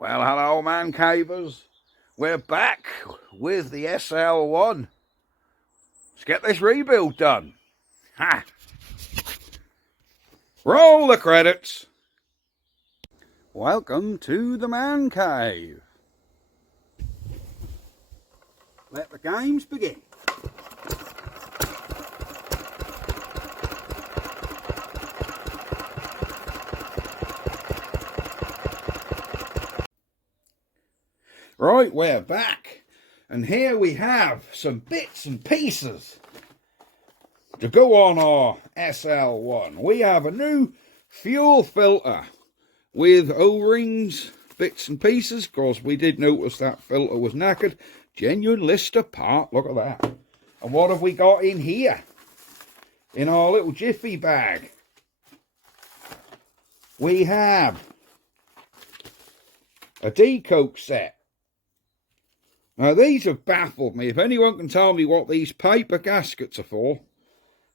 Well, hello, man cavers. We're back with the SL1. Let's get this rebuild done. Ha! Roll the credits. Welcome to the man cave. Let the games begin. Right, we're back, and here we have some bits and pieces to go on our SL1. We have a new fuel filter with O-rings, bits and pieces, because we did notice that filter was knackered. Genuine Lister part, look at that. And what have we got in here? In our little jiffy bag, we have a decoke set. Now, these have baffled me. If anyone can tell me what these paper gaskets are for,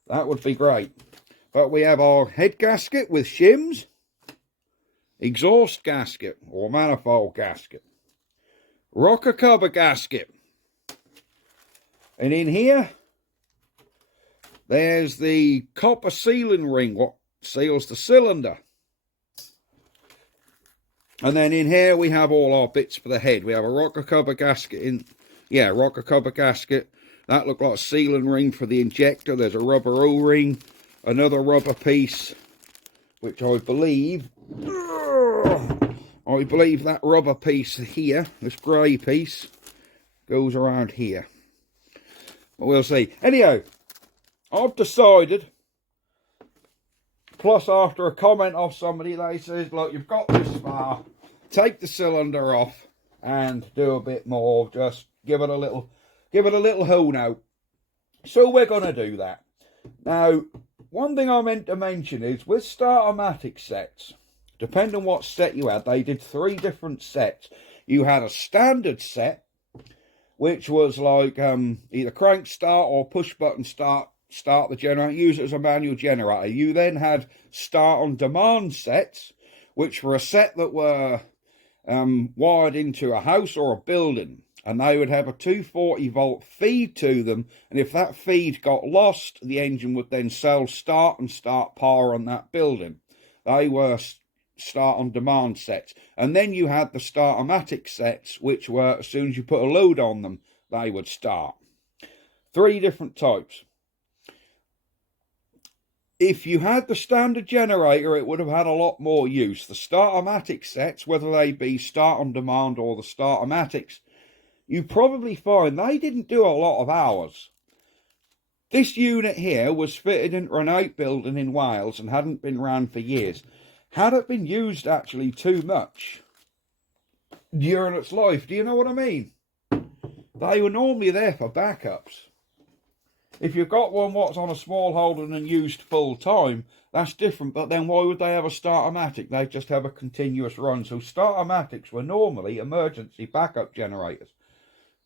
that would be great. But we have our head gasket with shims, exhaust gasket or manifold gasket, rocker cover gasket. And in here, there's the copper sealing ring, what seals the cylinder. And then in here we have all our bits for the head. We have a rocker cover gasket rocker cover gasket. That looked like a sealing ring for the injector. There's a rubber O-ring, another rubber piece, which I believe that rubber piece here, this grey piece, goes around here. But we'll see. Anyhow, I've decided, plus after a comment off somebody, they says, look, you've got this far, take the cylinder off and do a bit more, just give it a little hone out. So we're going to do that. Now, one thing I meant to mention is with Start-O-Matic sets, depending on what set you had, they did 3 different sets. You had a standard set, which was like either crank start or push button start the generator, use it as a manual generator. You then had start on demand sets, which were a set that were wired into a house or a building, and they would have a 240 volt feed to them, and if that feed got lost, the engine would then sell start and start power on that building. They were start on demand sets. And then you had the Start-O-Matic sets, which were, as soon as you put a load on them, they would start. 3 different types. If you had the standard generator, it would have had a lot more use. The Start-O-Matic sets, whether they be start on demand or the Start-O-Matics, you probably find they didn't do a lot of hours. This unit here was fitted into an outbuilding in Wales and hadn't been ran for years. Had it been used actually too much during its life, do you know what I mean? They were normally there for backups. If you've got one what's on a small holding and used full time, that's different, but then why would they have a Start-O-Matic? They'd just have a continuous run. So Start-O-Matics were normally emergency backup generators.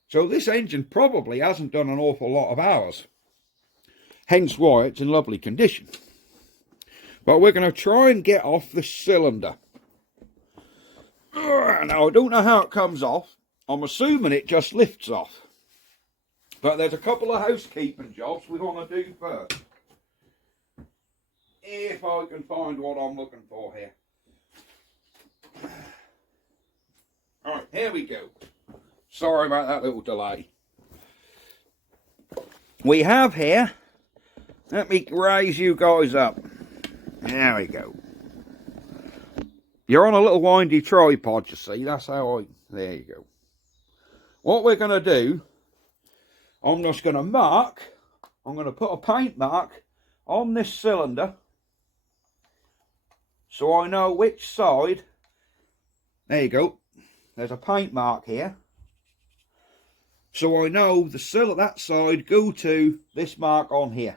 So this engine probably hasn't done an awful lot of hours. Hence why it's in lovely condition. But we're going to try and get off the cylinder. Now, I don't know how it comes off. I'm assuming it just lifts off. But there's a couple of housekeeping jobs we want to do first. If I can find what I'm looking for here. Alright, here we go. Sorry about that little delay. We have here, let me raise you guys up. There we go. You're on a little windy tripod, you see. That's how there you go. What we're going to do, I'm just going to I'm going to put a paint mark on this cylinder so I know which side. There you go. There's a paint mark here. So I know that side go to this mark on here.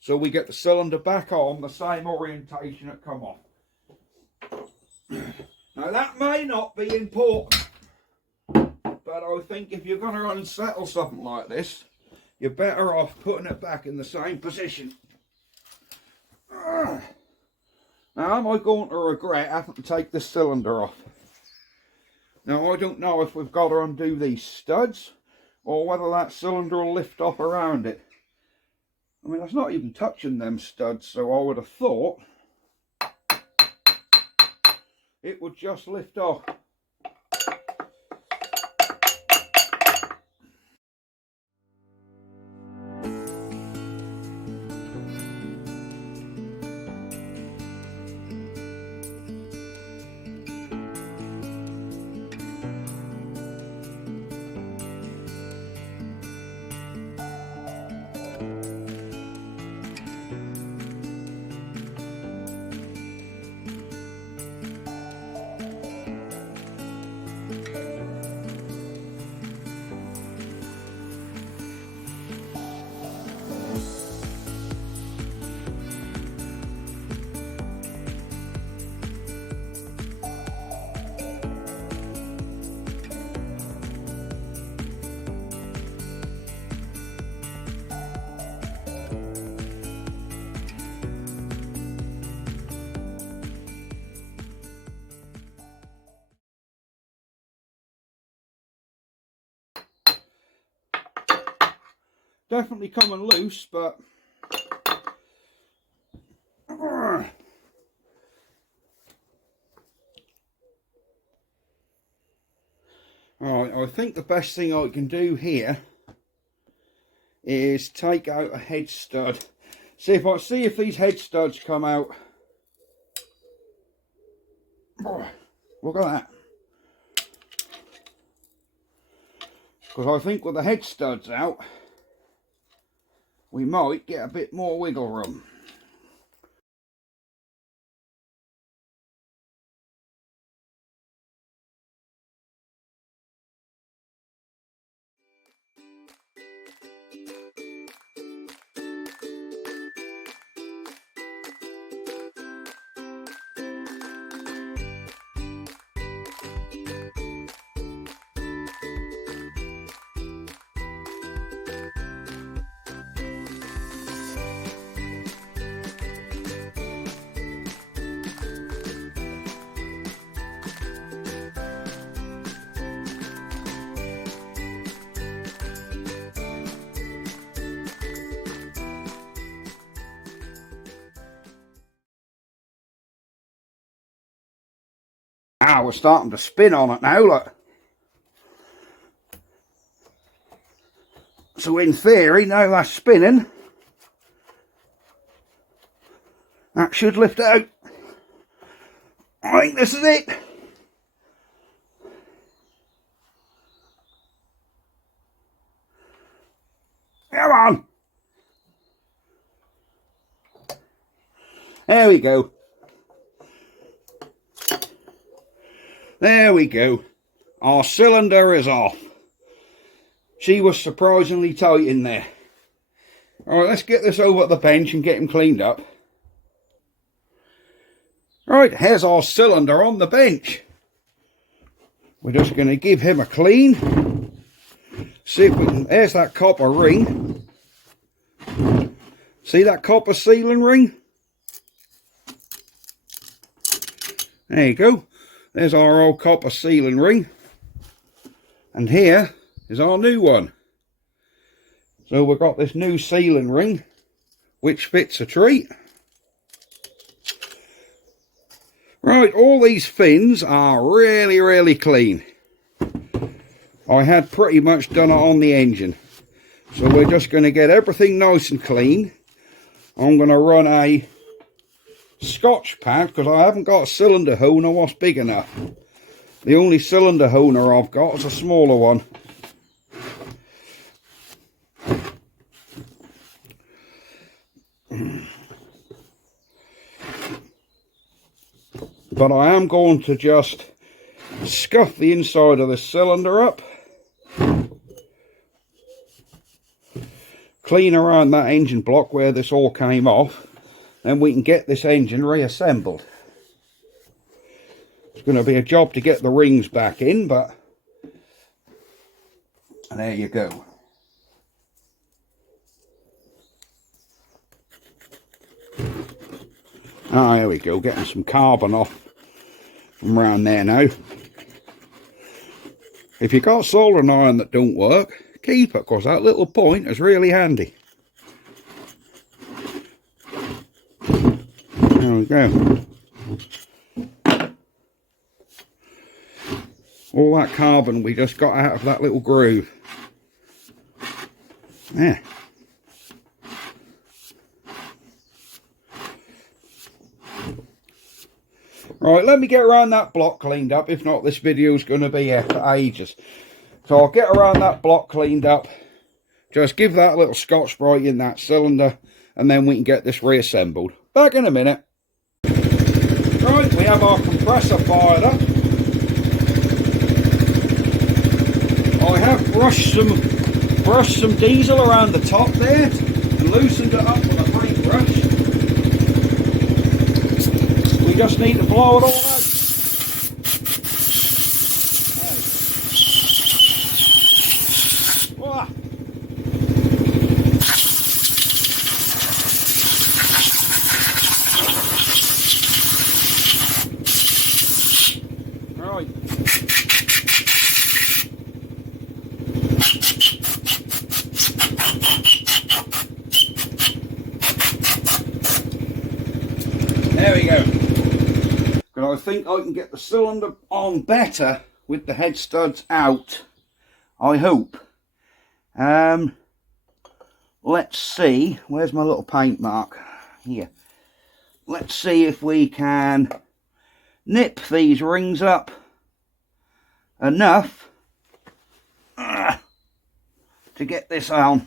So we get the cylinder back on the same orientation it come off. Now that may not be important, but I think if you're going to unsettle something like this, you're better off putting it back in the same position. Now am I going to regret having to take this cylinder off? Now I don't know if we've got to undo these studs or whether that cylinder will lift off around it. I mean, it's not even touching them studs, so I would have thought it would just lift off. Definitely coming loose, but alright, I think the best thing I can do here is take out a head stud. See if these head studs come out. Look at that. Because I think with the head studs out, we might get a bit more wiggle room. Ah, we're starting to spin on it now, look. So in theory, now that's spinning, that should lift out. I think this is it. Come on. There we go. There we go. Our cylinder is off. She was surprisingly tight in there. Alright, let's get this over at the bench and get him cleaned up. Right, here's our cylinder on the bench. We're just going to give him a clean. See if we can, there's that copper ring. See that copper sealing ring? There you go. There's our old copper sealing ring. And here is our new one. So we've got this new sealing ring, which fits a treat. Right, all these fins are really, really clean. I had pretty much done it on the engine. So we're just going to get everything nice and clean. I'm going to run a Scotch pad because I haven't got a cylinder honer what's big enough. The only cylinder honer I've got is a smaller one. But I am going to just scuff the inside of the cylinder up. Clean around that engine block where this all came off. Then we can get this engine reassembled. It's going to be a job to get the rings back in, but there you go. Ah, there we go, getting some carbon off from around there now. If you've got soldering iron that don't work, keep it, because that little point is really handy. There we go. All that carbon we just got out of that little groove. There. Right, let me get around that block cleaned up. If not, this video's going to be here for ages. So I'll get around that block cleaned up. Just give that a little Scotch-Brite in that cylinder, and then we can get this reassembled. Back in a minute. Right, we have our compressor fired up. I have brushed some diesel around the top there and loosened it up with a paintbrush. We just need to blow it all out. Right. There we go. But I think I can get the cylinder on better with the head studs out. I hope. Let's see. Where's my little paint mark? Here. Let's see if we can nip these rings up enough to get this on.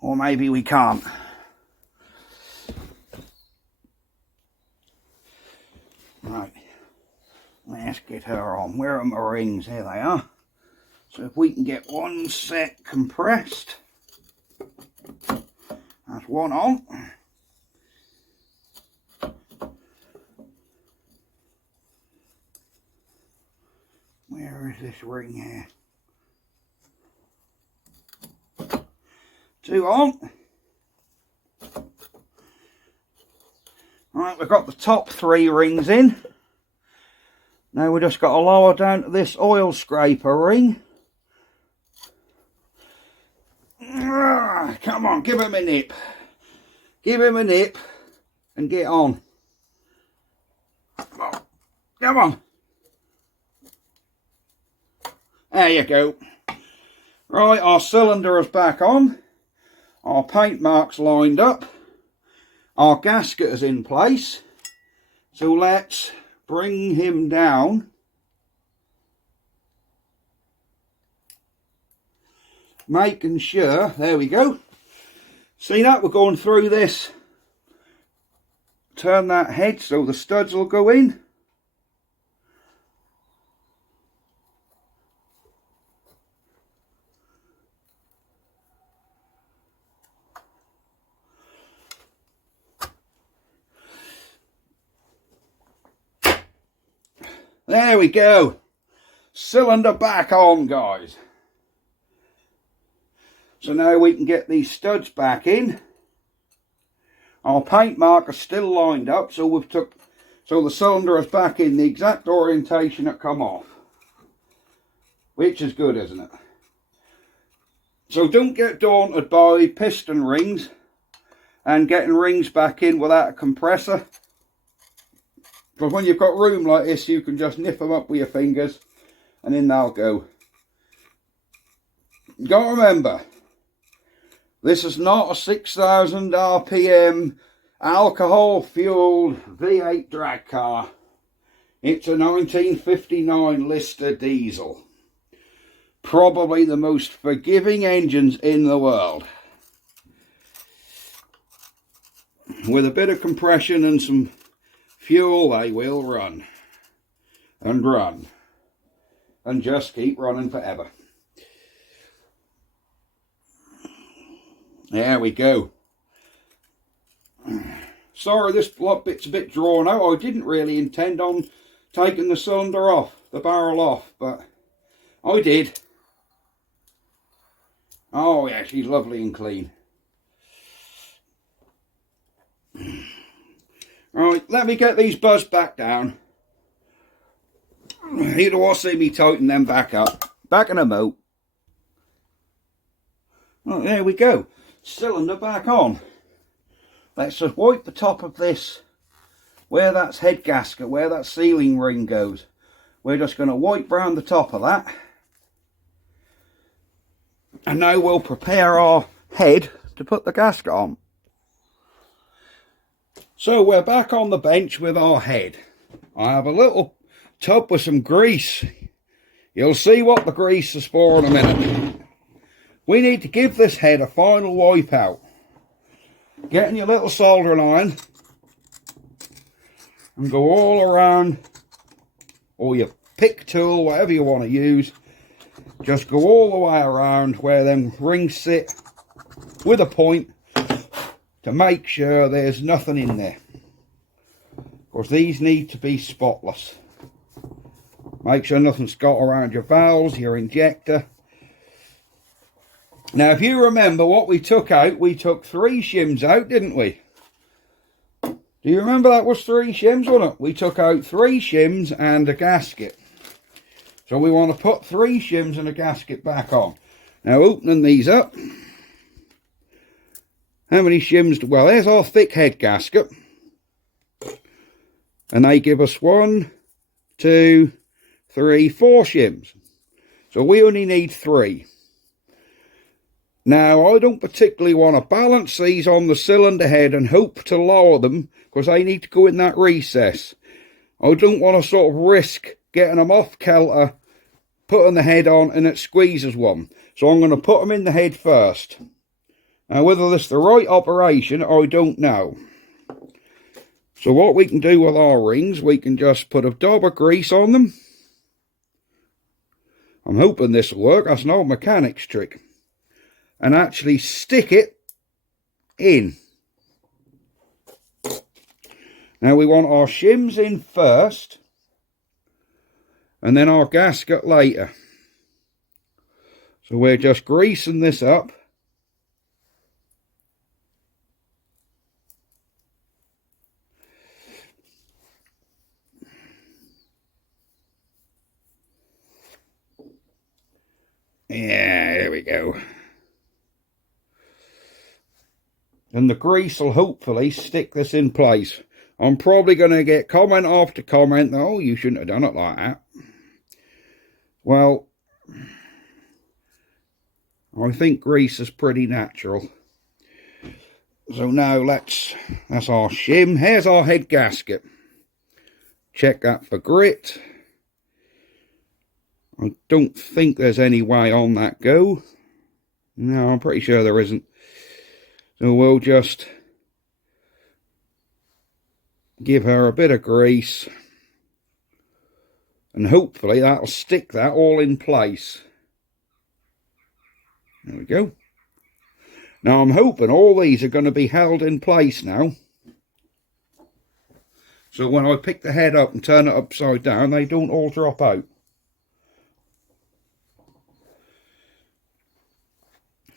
Or maybe we can't. Right, let's get her on. Where are my rings? Here they are. So if we can get one set compressed, that's one on. Where is this ring here? Two on. Right, we've got the top three rings in. Now we just got to lower down to this oil scraper ring. Come on, give him a nip. Give him a nip and get on. Come on. There you go. Right, our cylinder is back on. Our paint mark's lined up. Our gasket is in place. So let's bring him down. Making sure, there we go. See that? We're going through this. Turn that head so the studs will go in. There we go. Cylinder back on, guys. So now we can get these studs back in. Our paint mark is still lined up, so the cylinder is back in the exact orientation it come off. Which is good, isn't it? So don't get daunted by piston rings and getting rings back in without a compressor. Because when you've got room like this, you can just nip them up with your fingers and in they'll go. You've got to remember, this is not a 6,000 RPM alcohol-fueled V8 drag car. It's a 1959 Lister Diesel. Probably the most forgiving engines in the world. With a bit of compression and some fuel, they will run and run and just keep running forever. There we go. Sorry, this bit's a bit drawn out. I didn't really intend on taking the cylinder off, the barrel off, but I did. Oh yeah, she's lovely and clean. Right, let me get these buzzed back down. You don't want to see me tighten them back up. Backing them out. Oh, there we go. Cylinder back on. Let's just wipe the top of this, where that's head gasket, where that sealing ring goes. We're just going to wipe round the top of that. And now we'll prepare our head to put the gasket on. So we're back on the bench with our head. I have a little tub with some grease. You'll see what the grease is for in a minute. We need to give this head a final wipe out. Getting your little soldering iron and go all around, or your pick tool, whatever you want to use. Just go all the way around where them rings sit with a point to make sure there's nothing in there. Of course, these need to be spotless. Make sure nothing's got around your valves, your injector. Now, if you remember what we took out, we took 3 shims out, didn't we? Do you remember that was 3 shims, wasn't it? We took out 3 shims and a gasket. So we want to put 3 shims and a gasket back on. Now, opening these up. How many shims? Well, there's our thick head gasket. And they give us 1, 2, 3, 4 shims. So we only need 3. Now, I don't particularly want to balance these on the cylinder head and hope to lower them, because they need to go in that recess. I don't want to sort of risk getting them off kilter, putting the head on, and it squeezes one. So I'm going to put them in the head first. Now, whether this is the right operation, I don't know. So what we can do with our rings, we can just put a dab of grease on them. I'm hoping this will work. That's an old mechanic's trick. And actually stick it in. Now we want our shims in first, and then our gasket later. So we're just greasing this up. Yeah, there we go. And the grease will hopefully stick this in place. I'm probably going to get comment after comment, oh, you shouldn't have done it like that. Well, I think grease is pretty natural. So now that's our shim. Here's our head gasket. Check that for grit. I don't think there's any way on that go. No, I'm pretty sure there isn't. So we'll just give her a bit of grease, and hopefully that'll stick that all in place. There we go. Now I'm hoping all these are going to be held in place now. So when I pick the head up and turn it upside down, they don't all drop out.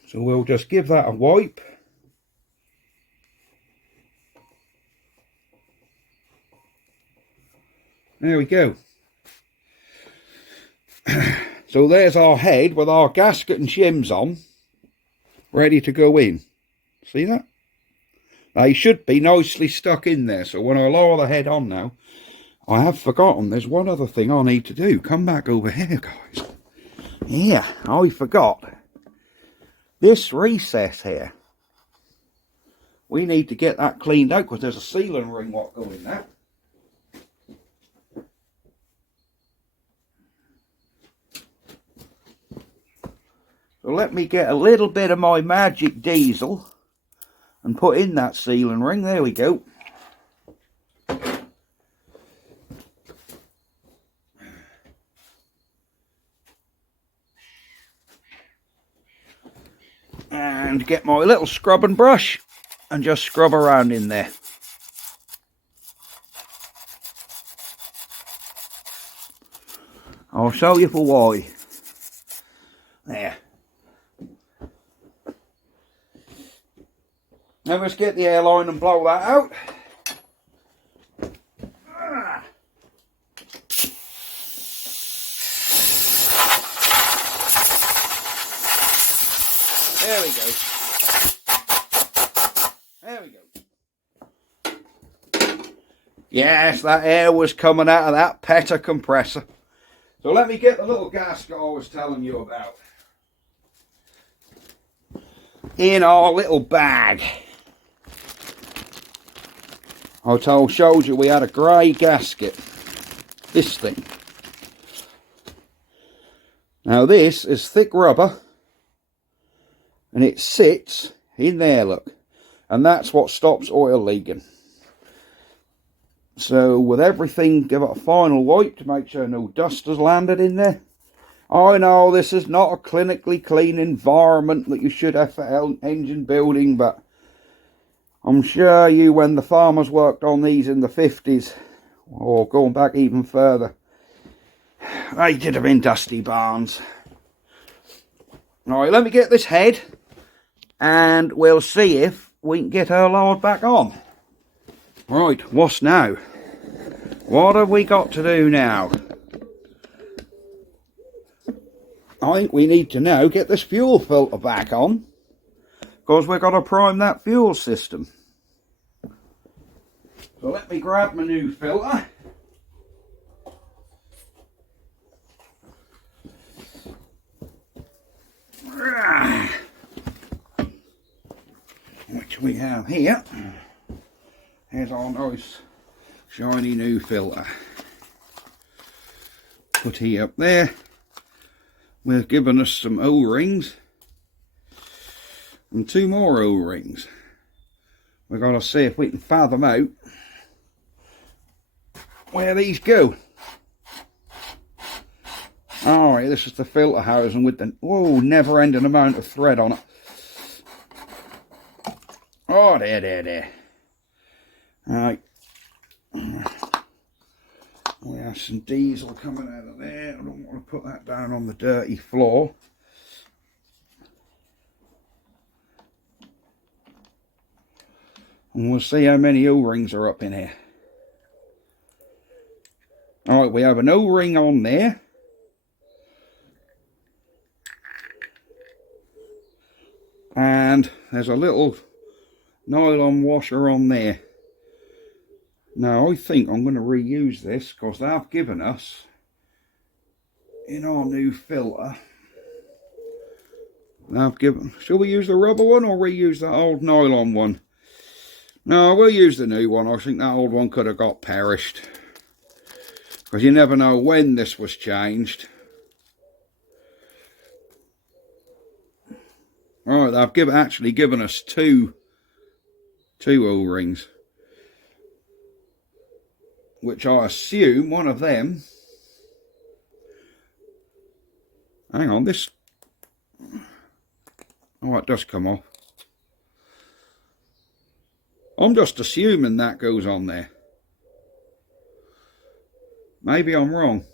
So we'll just give that a wipe. There we go. So there's our head with our gasket and shims on, ready to go in. See that? They should be nicely stuck in there. So when I lower the head on now, I have forgotten there's one other thing I need to do. Come back over here, guys. Yeah, I forgot. This recess here, we need to get that cleaned out because there's a sealing ring what go in that. So let me get a little bit of my magic diesel and put in that sealing ring. There we go. And get my little scrubbing brush and just scrub around in there. I'll show you for why. There. Now let's get the airline and blow that out. There we go. There we go. Yes, that air was coming out of that petter compressor. So let me get the little gasket I was telling you about. In our little bag. I showed you we had a grey gasket. This thing. Now this is thick rubber. And it sits in there, look. And that's what stops oil leaking. So with everything, give it a final wipe to make sure no dust has landed in there. I know this is not a clinically clean environment that you should have for engine building, but I'm sure you, when the farmers worked on these in the 50s, or going back even further, they did have in dusty barns. Alright, let me get this head, and we'll see if we can get her lowered back on. Right, what's now? What have we got to do now? I think we need to now get this fuel filter back on, because we've got to prime that fuel system. So let me grab my new filter. Which we have here. Here's our nice shiny new filter. Put he up there. We're giving us some O-rings and 2 more O-rings. We're going to see if we can fathom out where these go. Alright, this is the filter housing with the never-ending amount of thread on it. Oh, there. Alright. We have some diesel coming out of there. I don't want to put that down on the dirty floor. And we'll see how many O-rings are up in here. Alright, we have an O-ring on there. And there's a little nylon washer on there. Now I think I'm going to reuse this, because they've given us, in our new filter, shall we use the rubber one or reuse that old nylon one? No, we'll use the new one. I think that old one could have got perished, because you never know when this was changed. Alright, they've actually given us two O-rings, which I assume one of them, hang on, this, oh, it does come off. I'm just assuming that goes on there. Maybe I'm wrong.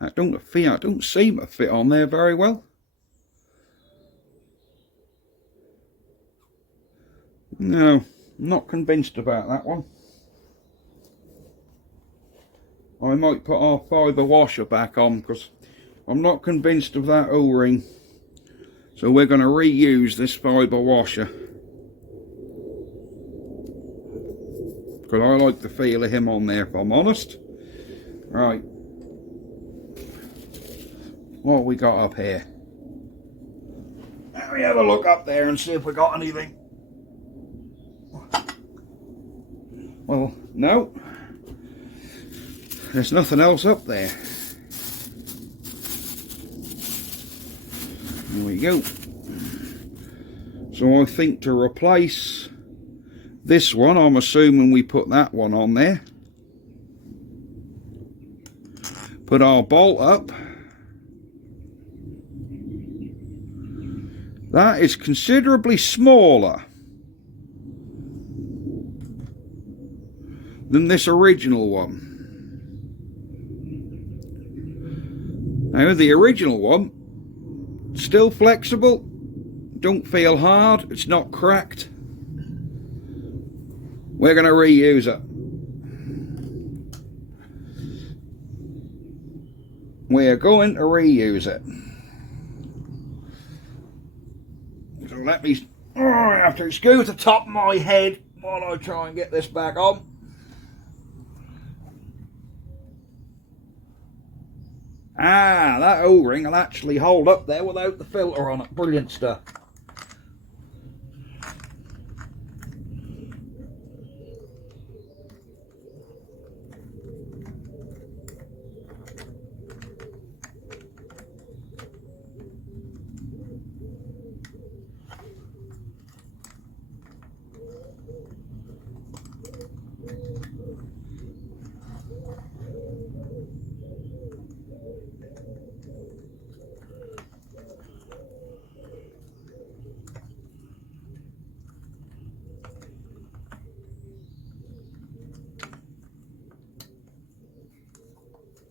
That don't seem to fit on there very well. No, I'm not convinced about that one. I might put our fibre washer back on, because I'm not convinced of that O-ring. So we're going to reuse this fibre washer, because I like the feel of him on there, if I'm honest. Right. What have we got up here? Let me have a look up there and see if we got anything. Well, no. There's nothing else up there. There we go. So I think to replace this one, I'm assuming we put that one on there. Put our bolt up. That is considerably smaller than this original one. Now the original one, still flexible, don't feel hard, it's not cracked. We're going to reuse it. we're going to reuse it. So let me, I have to excuse the top of my head while I try and get this back on. Ah, that O-ring will actually hold up there without the filter on it. Brilliant stuff.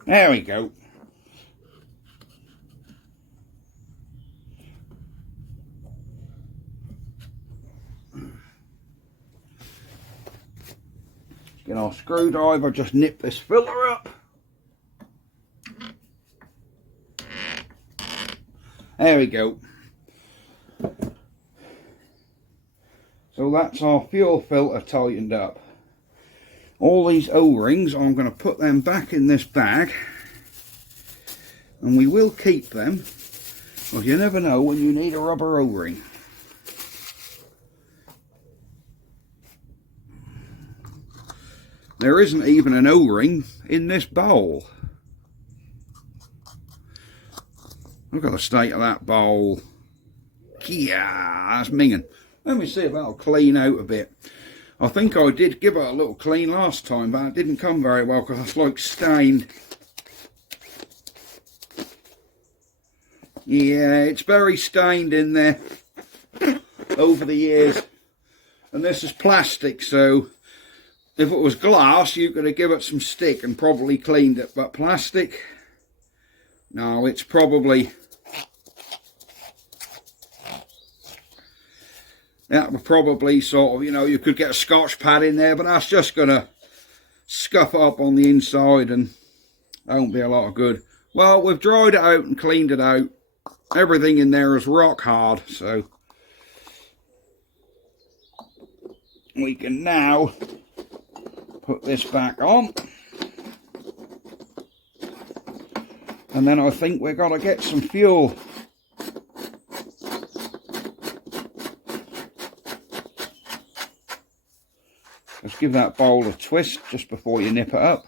There we go. Get our screwdriver, just nip this filter up. There we go. So that's our fuel filter tightened up. All these O-rings, I'm going to put them back in this bag, and we will keep them, because you never know when you need a rubber O-ring. There isn't even an O-ring in this bowl. Look at the state of that bowl. Yeah, that's minging. Let me see if that'll clean out a bit. I think I did give it a little clean last time, but it didn't come very well because it's like stained. Yeah, it's very stained in there over the years. And this is plastic, so if it was glass, you could have given it some stick and probably cleaned it. But plastic, no, it's probably... That would probably sort of, you know, you could get a Scotch pad in there, but that's just going to scuff up on the inside and that won't be a lot of good. Well, we've dried it out and cleaned it out. Everything in there is rock hard, so we can now put this back on. And then I think we're going to get some fuel. Let's give that bowl a twist just before you nip it up.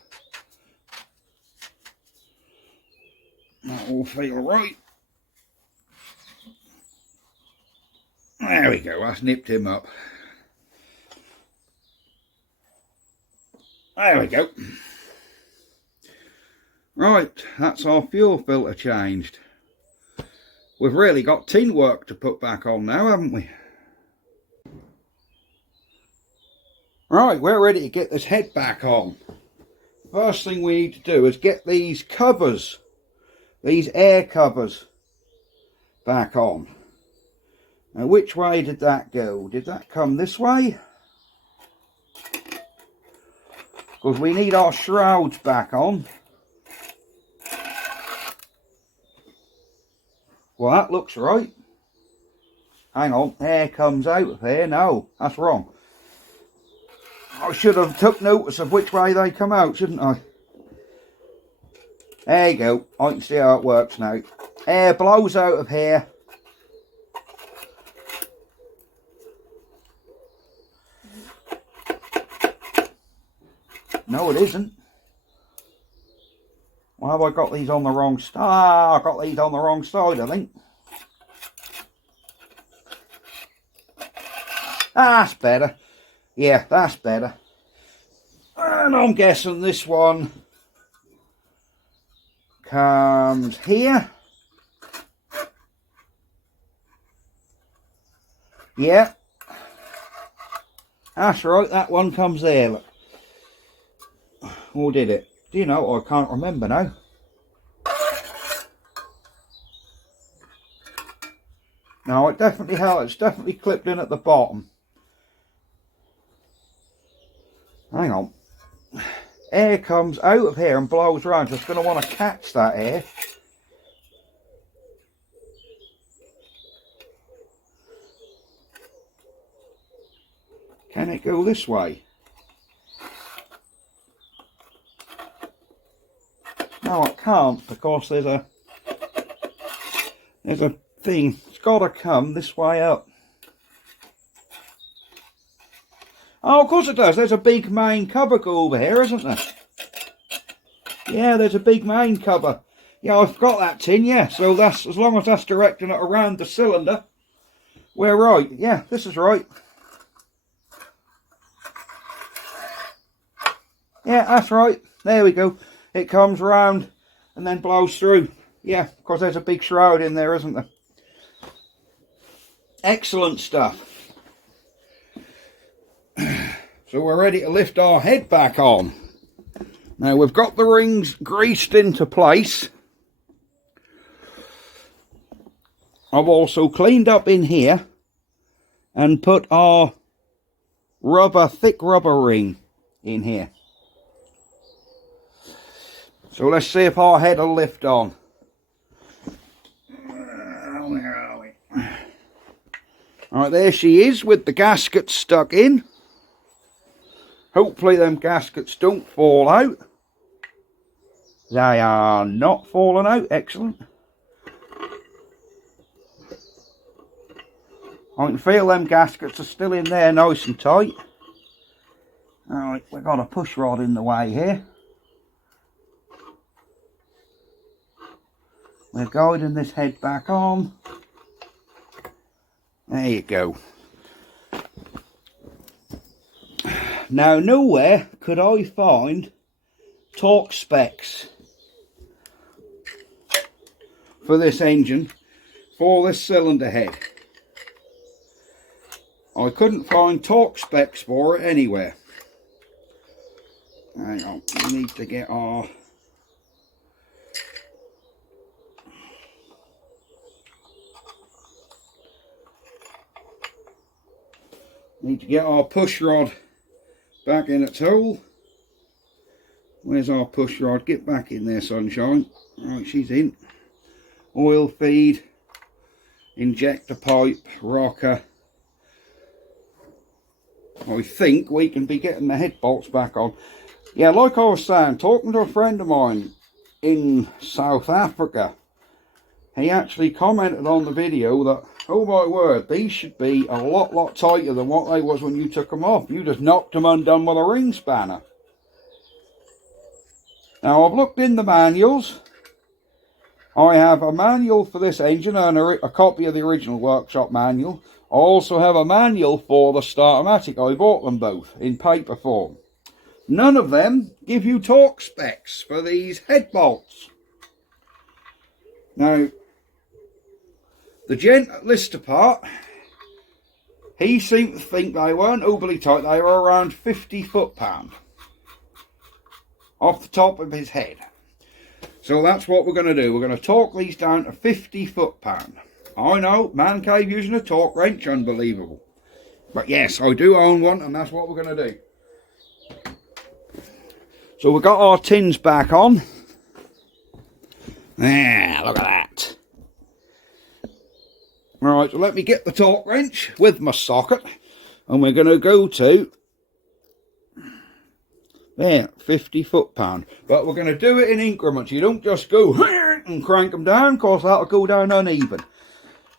That will feel right. There we go, that's nipped him up. There we go. Right, that's our fuel filter changed. We've really got tin work to put back on now, haven't we? Right, we're ready to get this head back on. First thing we need to do is get these covers, these air covers, back on. Now, which way did that go? Did that come this way? Because we need our shrouds back on. Well, that looks right. Hang on, air comes out of here. No, that's wrong. I should have took notice of which way they come out, shouldn't I? There you go. I can see how it works now. Air blows out of here. No, it isn't. Why have I got these on the wrong side? Ah, I got these on the wrong side, I think. That's better. Yeah, that's better. And I'm guessing this one comes here. Yeah. That's right, that one comes there. Look. Or did it? Do you know? I can't remember now. No, it definitely held. It's definitely clipped in at the bottom. Hang on. Air comes out of here and blows around, so it's going to want to catch that air. go this way. No, it can't, because there's a thing. It's got to come this way up. Oh, of course it does. There's a big main cover go over here, isn't there? Yeah, there's a big main cover. Yeah, I've got that tin, yeah. So that's, as long as that's directing it around the cylinder, we're right. Yeah, this is right. Yeah, that's right. There we go. It comes round and then blows through. Yeah, because there's a big shroud in there, isn't there? Excellent stuff. So we're ready to lift our head back on. Now we've got the rings greased into place. I've also cleaned up in here and put our thick rubber ring in here. So let's see if our head will lift on. Where are we? Right, there she is with the gasket stuck in. Hopefully them gaskets don't fall out. They are not falling out. Excellent. I can feel them gaskets are still in there nice and tight. Alright, we've got a push rod in the way here. We're guiding this head back on. There you go. Now, nowhere could I find torque specs for this engine, for this cylinder head. I couldn't find torque specs for it anywhere. Hang on, we need to get our... push rod back in its hole. Where's our push rod? Get back in there, sunshine. Right, she's in. Oil feed, injector pipe, rocker. I think we can be getting the head bolts back on. Yeah, like I was saying, talking to a friend of mine in South Africa, he actually commented on the video that, oh my word, these should be a lot tighter than what they was when you took them off. You just knocked them undone with a ring spanner. Now, I've looked in the manuals. I have a manual for this engine and a copy of the original workshop manual. I also have a manual for the Start-O-Matic. I bought them both in paper form. None of them give you torque specs for these head bolts. Now, the gent at Lister part, he seemed to think they weren't overly tight. They were around 50 foot-pound off the top of his head. So that's what we're going to do. We're going to torque these down to 50 foot-pound. I know, man cave using a torque wrench, unbelievable. But yes, I do own one, and that's what we're going to do. So we've got our tins back on. There, look at that. Right, so let me get the torque wrench with my socket, and we're going to go to there, 50 foot-pound. But we're going to do it in increments. You don't just go and crank them down, because that'll go down uneven.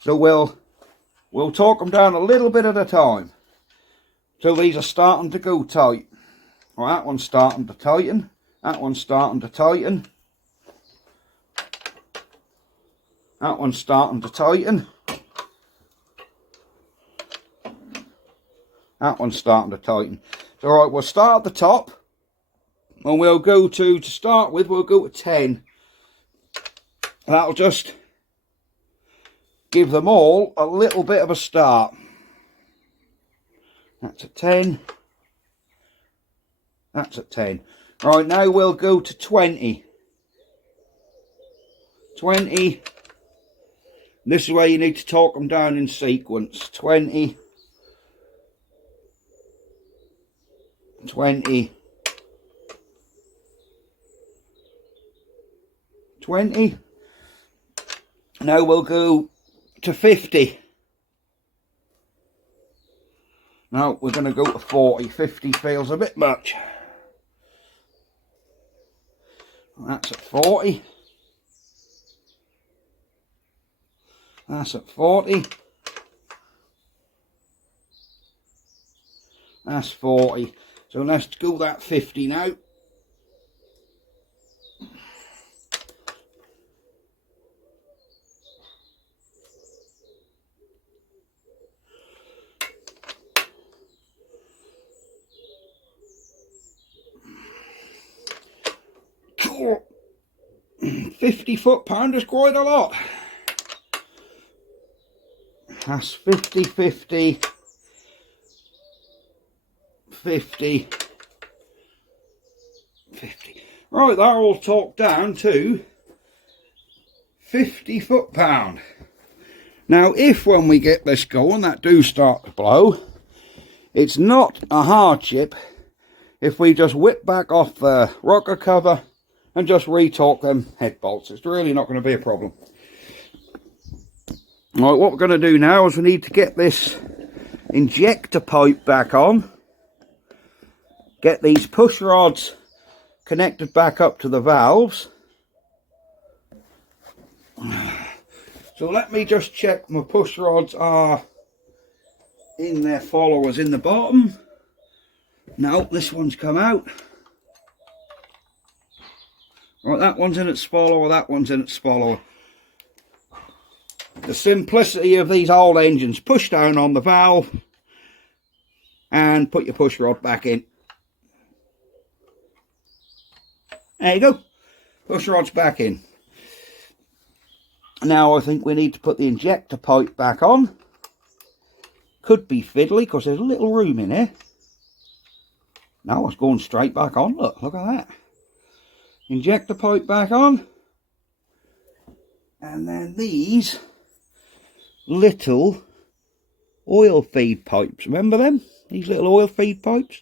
So we'll torque them down a little bit at a time. So these are starting to go tight. Well, that one's starting to tighten. That one's starting to tighten. That one's starting to tighten. That one's starting to tighten. So, alright, we'll start at the top. And we'll go to start with, we'll go to 10. That'll just give them all a little bit of a start. That's at 10. That's at 10. Right, now we'll go to 20. 20. This is where you need to torque them down in sequence. 20. 20. 20. Now we'll go to 50. No, we're going to go to 40. 50 feels a bit much. That's at 40. That's at 40. That's 40. So let's go that 50 now. Cool. 50 foot-pound is quite a lot. That's 50, 50, 50, 50. Right, that all talked down to 50 foot-pound. Now, if when we get this going, that do start to blow, it's not a hardship if we just whip back off the rocker cover and just retorque them head bolts. It's really not going to be a problem. Right, what we're going to do now is we need to get this injector pipe back on. Get these push rods connected back up to the valves. So let me just check my push rods are in their followers in the bottom. No, this one's come out. Right, that one's in its follower, that one's in its follower. The simplicity of these old engines, push down on the valve and put your push rod back in. There you go, push rod's back in. Now I think we need to put the injector pipe back on. Could be fiddly because there's a little room in here. Now it's going straight back on, look at that. Injector pipe back on. And then these little oil feed pipes, remember them? These little oil feed pipes?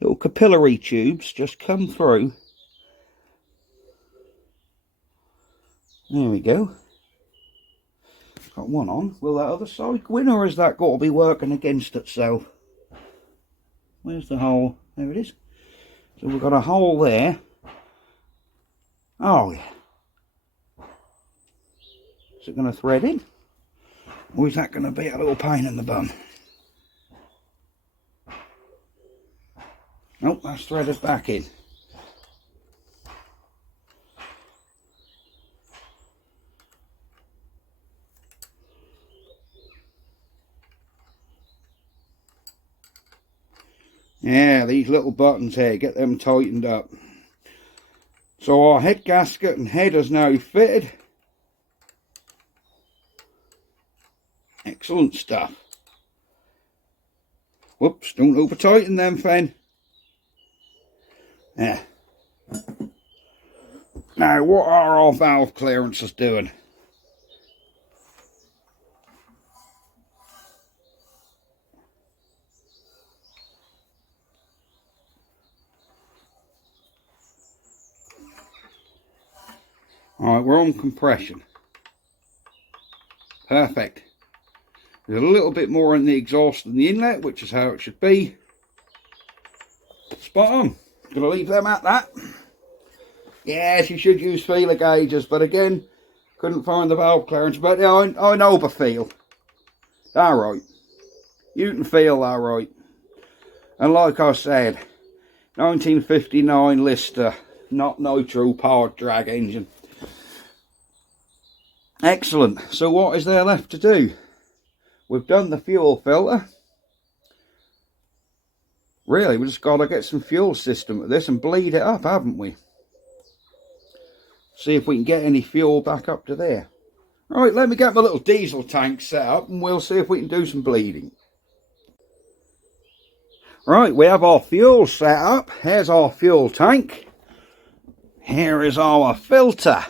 Little capillary tubes just come through. There we go. Got one on. Will that other side go in, or is that got to be working against itself? Where's the hole? There it is. So we've got a hole there. Oh yeah. Is it going to thread in? Or is that going to be a little pain in the bum? Nope, that's threaded back in. Yeah, these little buttons here, get them tightened up. So our head gasket and head is now fitted. Excellent stuff. Whoops, don't over tighten them, Fen. Yeah. Now, what are our valve clearances doing? Alright, we're on compression. Perfect. There's a little bit more in the exhaust than the inlet, which is how it should be. Spot on. Gonna leave them at that. Yes, you should use feeler gauges, but again, couldn't find the valve clearance. But yeah, I know the feel. Alright. You can feel that right. And like I said, 1959 Lister, not nitro powered drag engine. Excellent. So what is there left to do? We've done the fuel filter. Really, we just got to get some fuel system at this and bleed it up, haven't we? See if we can get any fuel back up to there. Right, let me get my little diesel tank set up and we'll see if we can do some bleeding. Right, we have our fuel set up. Here's our fuel tank. Here is our filter.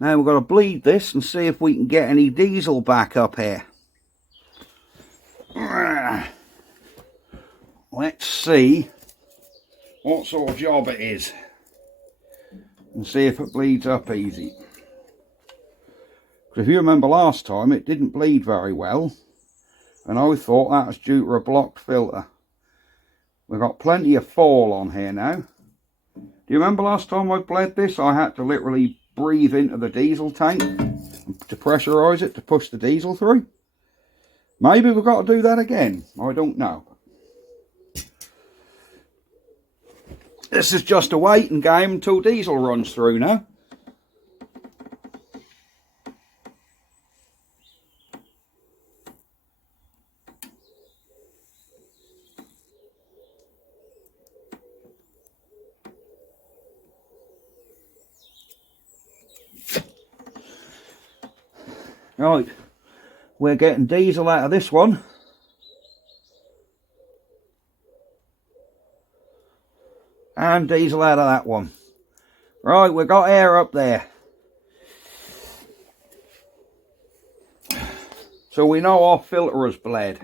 Now we've got to bleed this and see if we can get any diesel back up here. Let's see what sort of job it is and see if it bleeds up easy. Because if you remember last time, it didn't bleed very well and I thought that was due to a blocked filter. We've got plenty of fall on here now. Do you remember last time I bled this? I had to literally breathe into the diesel tank to pressurise it to push the diesel through. Maybe we've got to do that again. I don't know. This is just a waiting game until diesel runs through now. Right, we're getting diesel out of this one. And diesel out of that one. Right, we've got air up there. So we know our filter has bled.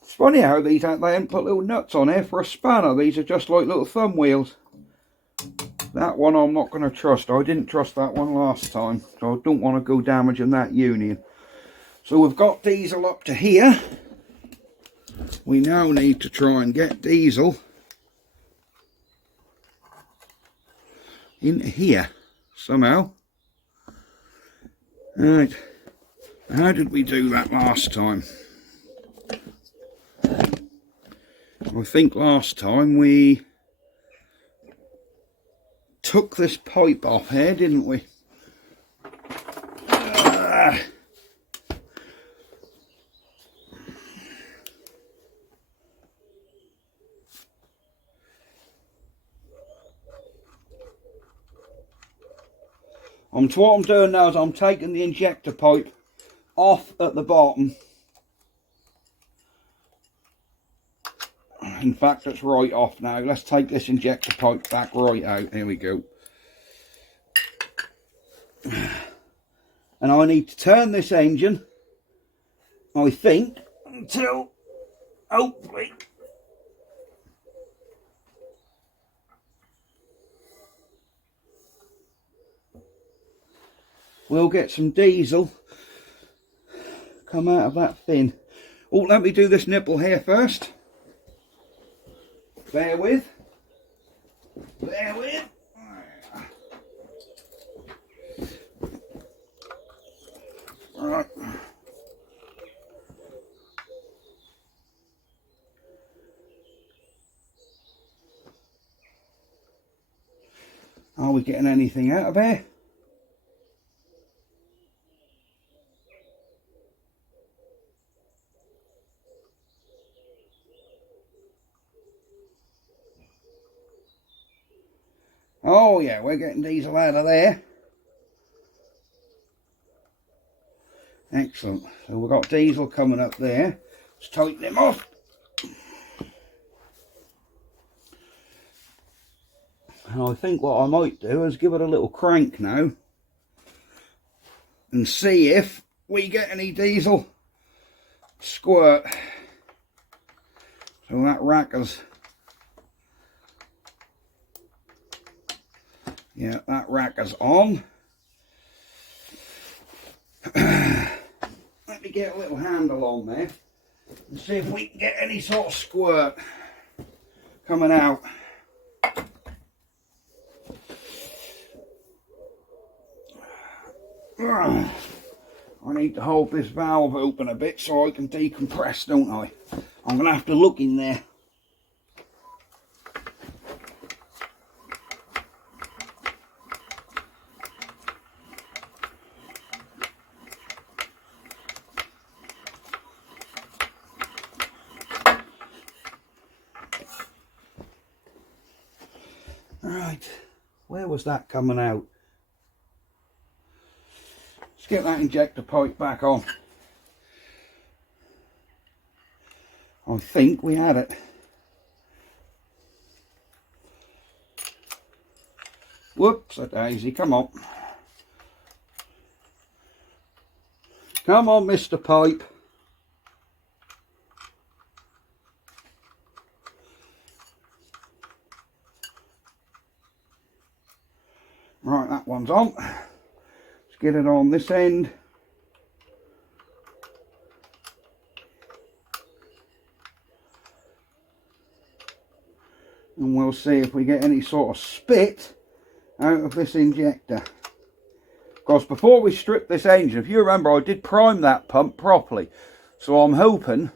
It's funny how they haven't put little nuts on here for a spanner. These are just like little thumb wheels. That one I'm not going to trust. I didn't trust that one last time, so I don't want to go damaging that union. So we've got diesel up to here. We now need to try and get diesel into here somehow. Right, how did we do that last time? I think last time we took this pipe off here, didn't we? What I'm doing now is I'm taking the injector pipe off at the bottom. In fact, it's right off now. Let's take this injector pipe back right out. Here we go. And I need to turn this engine, I think, until hopefully we'll get some diesel come out of that fin. Oh, let me do this nipple here first. Bear with. Bear with. Right. Are we getting anything out of here? Oh yeah, we're getting diesel out of there. Excellent. So we've got diesel coming up there. Let's tighten him off. And I think what I might do is give it a little crank now and see if we get any diesel squirt. So that racker's, yeah, that racker's on. Let me get a little handle on there and see if we can get any sort of squirt coming out. I need to hold this valve open a bit so I can decompress, don't I? I'm going to have to look in there. Right, where was that coming out? Let's get that injector pipe back on. I think we had it. Whoops, a daisy, come on. Come on, Mr. Pipe. Right, that one's on. Let's get it on this end. And we'll see if we get any sort of spit out of this injector. Because before we strip this engine, if you remember, I did prime that pump properly. So I'm hoping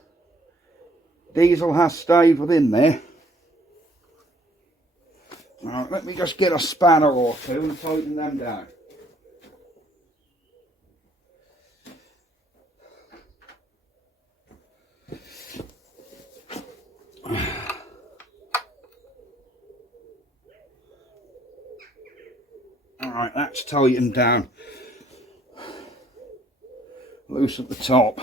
diesel has stayed within there. Alright, let me just get a spanner or two and tighten them down. Alright, that's tightened down. Loose at the top.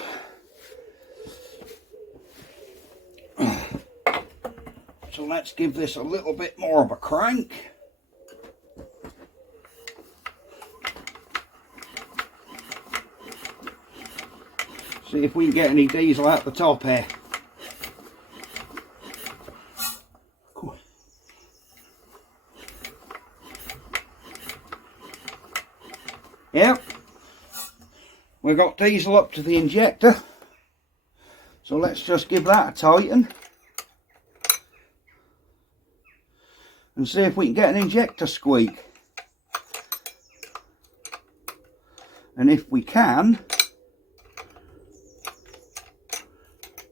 So let's give this a little bit more of a crank. See if we can get any diesel out the top here. Yep, we got diesel up to the injector, so let's just give that a tighten and see if we can get an injector squeak. And if we can,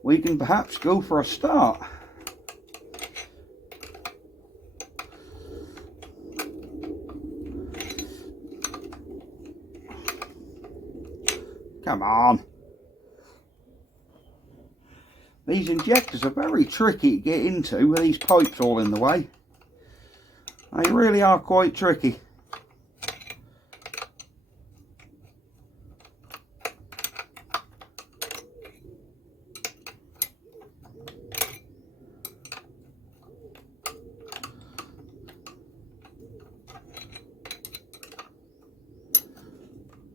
we can perhaps go for a start. Come on. These injectors are very tricky to get into with these pipes all in the way. They really are quite tricky.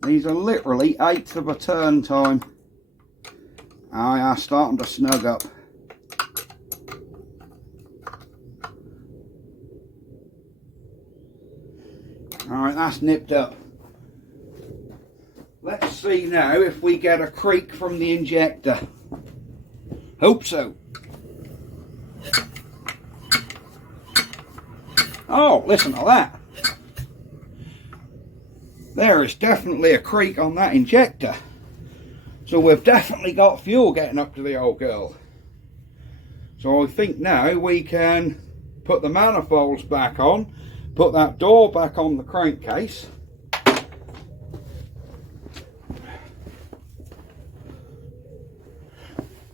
These are literally 1/8 of a turn time. Oh yeah, starting to snug up. Alright, that's nipped up. Let's see now if we get a creak from the injector. Hope so. Oh, listen to that. There is definitely a creak on that injector. So we've definitely got fuel getting up to the old girl. So I think now we can put the manifolds back on, put that door back on the crankcase.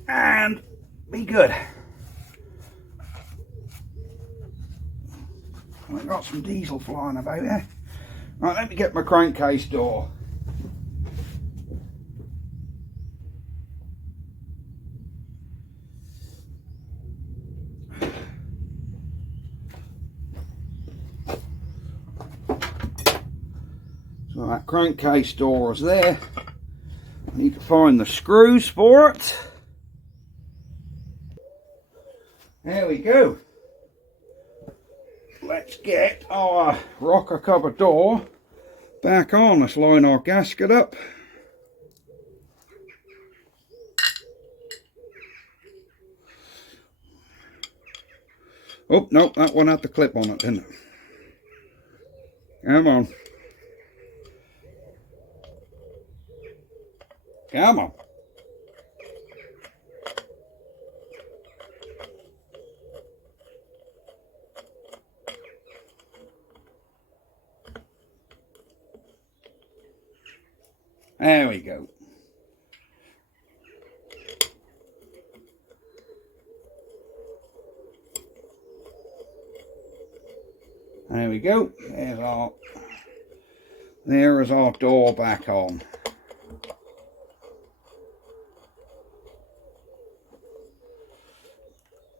And be good. We've got some diesel flying about here. Right, let me get my crankcase door. So that crankcase door is there. I need to find the screws for it. There we go. Let's get our rocker cover door back on. Let's line our gasket up. Oh, no, that one had the clip on it, didn't it? Come on. Come on. There we go. There we go. There is our door back on.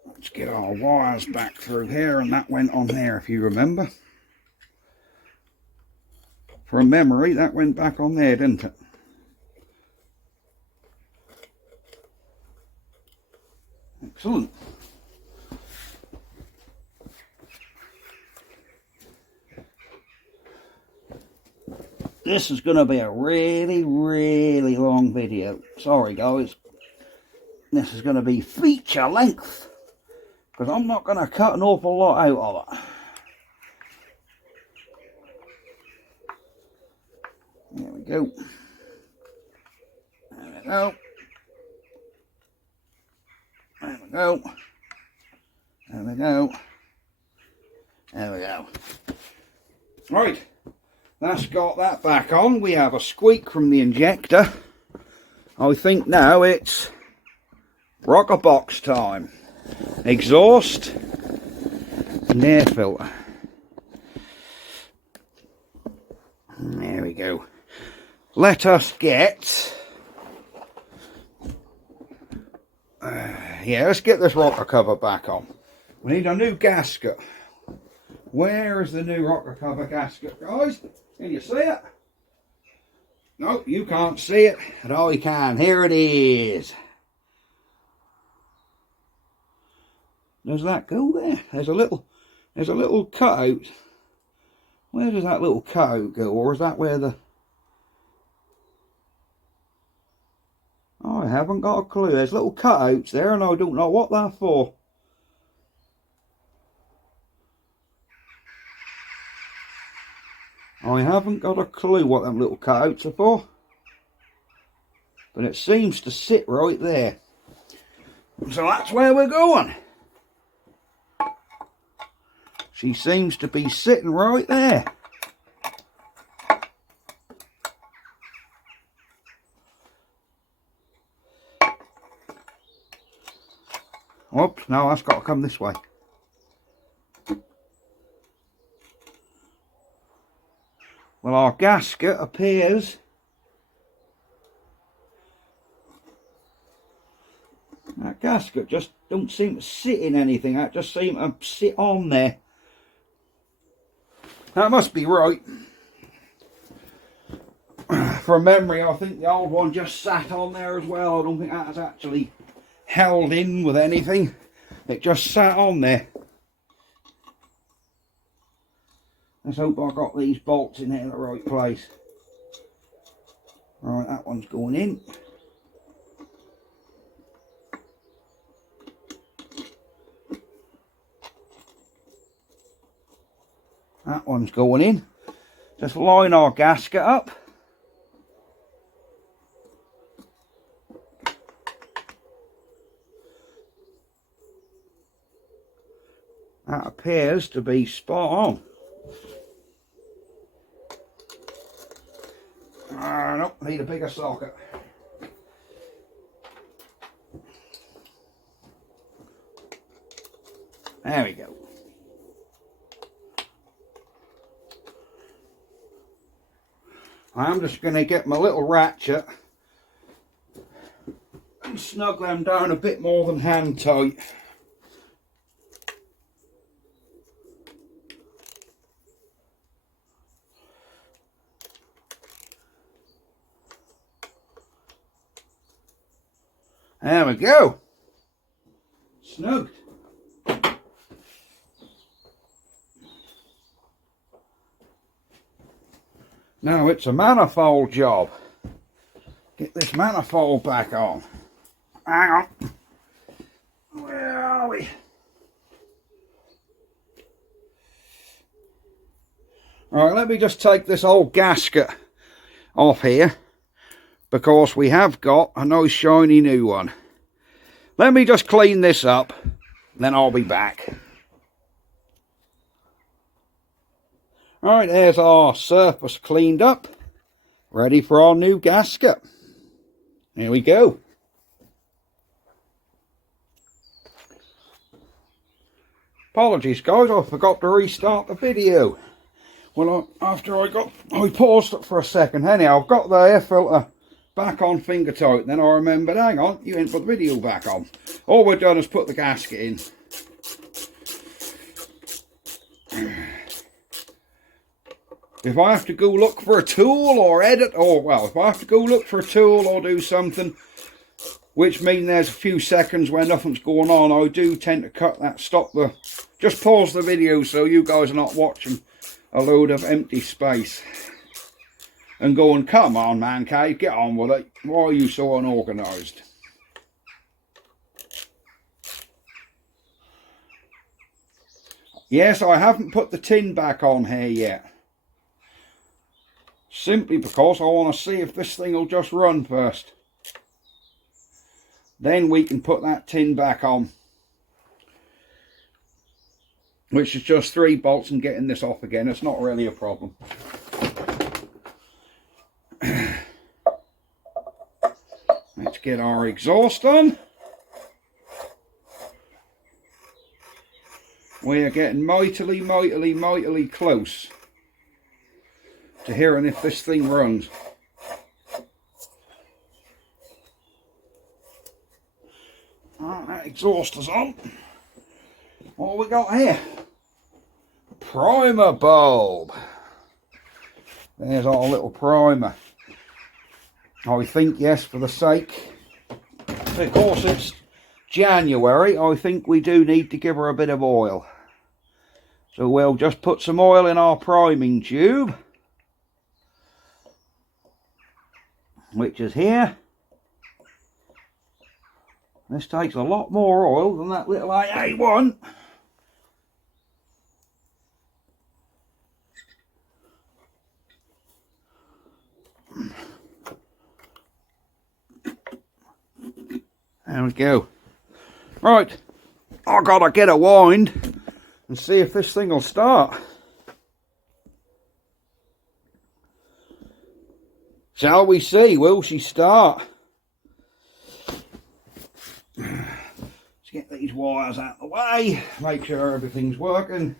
Let's get our wires back through here, and that went on there if you remember. From memory, that went back on there, didn't it? Excellent. This is going to be a really, really long video. Sorry, guys. This is going to be feature length, because I'm not going to cut an awful lot out of it. There we go. There we go. There we go. There we go. There we go. Right, that's got that back on. We have a squeak from the injector. I think now it's rocker box time. Exhaust and air filter. There we go. Let us get yeah, let's get this rocker cover back on. We need a new gasket. Where is the new rocker cover gasket, guys? Can you see it? No, you can't see it, but I can. Here it is. Does that go there? There's a little cutout. Where does that little cutout go? Or is that where the... I haven't got a clue. There's little cutouts there and I don't know what they're for. I haven't got a clue what them little cutouts are for. But it seems to sit right there. So that's where we're going. She seems to be sitting right there. Oops, no, that's got to come this way. Well, our gasket appears that gasket just don't seem to sit in anything. That just seem to sit on there. That must be right. From memory, I think the old one just sat on there as well. I don't think that's actually held in with anything. It just sat on there. Let's hope I got these bolts in here in the right place. Right, that one's going in. That one's going in. Just line our gasket up. That appears to be spot on. No, need a bigger socket. There we go. I'm just going to get my little ratchet and snug them down a bit more than hand tight. There we go. Snugged. Now it's a manifold job. Get this manifold back on. Hang on. Where are we? Alright, let me just take this old gasket off here, because we have got a nice shiny new one. Let me just clean this up, then I'll be back. Alright, there's our surface cleaned up, ready for our new gasket. Here we go. Apologies guys, I forgot to restart the video. Well, after I paused it for a second. Anyhow, I've got the air filter back on finger tight. Then I remembered, hang on, you didn't put the video back on. All we've done is put the gasket in. If I have to go look for a tool or edit, or well, if I have to go look for a tool or do something, which means there's a few seconds where nothing's going on, I do tend to cut that, just pause the video so you guys are not watching a load of empty space. and going, come on, man cave, get on with it. Why are you so unorganised? Yes, I haven't put the tin back on here yet. Simply because I want to see if this thing will just run first. Then we can put that tin back on. Which is just 3 bolts and getting this off again. It's not really a problem. Let's get our exhaust on. We are getting mightily, mightily, mightily close to hearing if this thing runs. Right, that exhaust is on. What have we got here? Primer bulb. There's our little primer. I think, yes, for the sake, because it's January, I think we do need to give her a bit of oil. So we'll just put some oil in our priming tube, which is here. This takes a lot more oil than that little AA1. There we go. Right, I've got to get a wind and see if this thing will start. Shall we see? Will she start? Let's get these wires out of the way, make sure everything's working,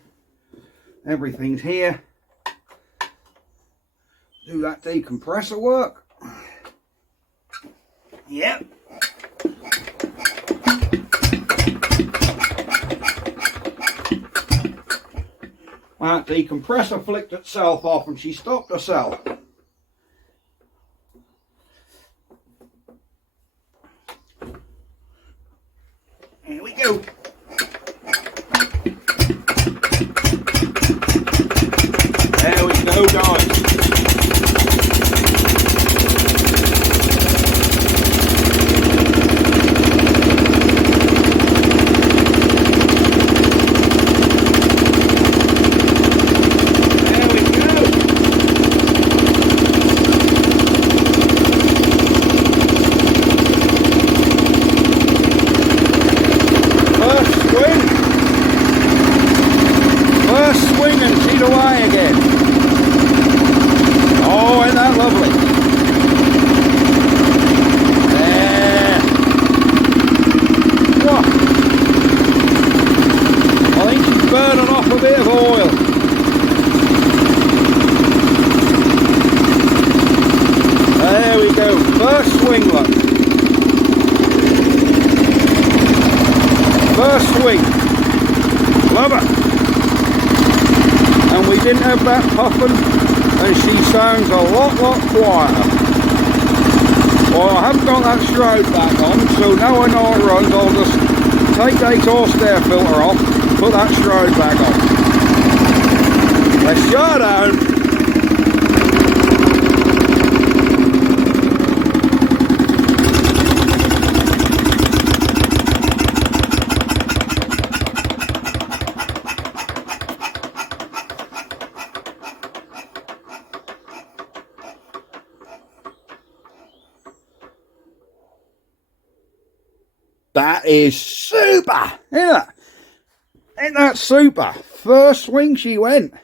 everything's here. Do that decompressor work. Yep. That decompressor flicked itself off and she stopped herself. Here we go. There we go, guys. First swing, love it. And we didn't have that puffing, and she sounds a lot quieter. Well, I haven't got that shroud back on, so now I know it runs. I'll just take the exhaust air filter off, put that shroud back on. Let's shut down. That is super, isn't it? Ain't that super? First swing she went.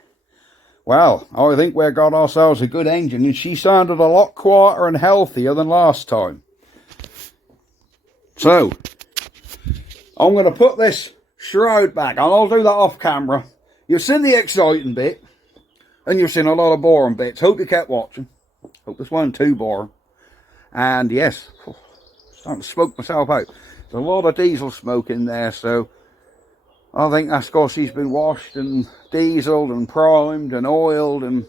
Well, I think we've got ourselves a good engine, and she sounded a lot quieter and healthier than last time. So, I'm going to put this shroud back, and I'll do that off camera. You've seen the exciting bit, and you've seen a lot of boring bits. Hope you kept watching. Hope this wasn't too boring. And yes, starting to smoke myself out. There's a lot of diesel smoke in there, so I think that's because she's been washed and dieseled and primed and oiled, and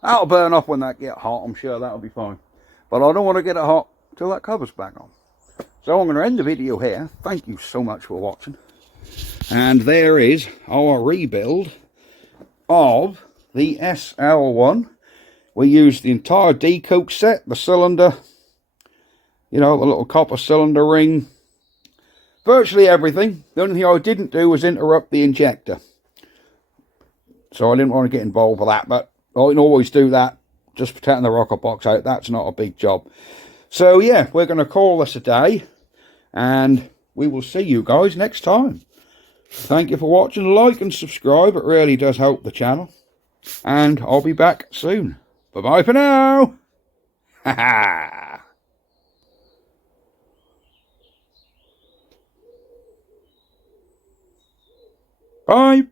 that'll burn up when that gets hot. I'm sure that'll be fine. But I don't want to get it hot till that cover's back on. So I'm going to end the video here. Thank you so much for watching. And there is our rebuild of the SL1 We used the entire decook set, the cylinder, you know, the little copper cylinder ring, virtually everything. The only thing I didn't do was interrupt the injector. So I didn't want to get involved with that, but I can always do that. Just protecting the rocker box out, that's not a big job. So yeah, we're going to call this a day, and we will see you guys next time. Thank you for watching. Like and subscribe, it really does help the channel. And I'll be back soon. Bye-bye for now. Ha ha. Bye.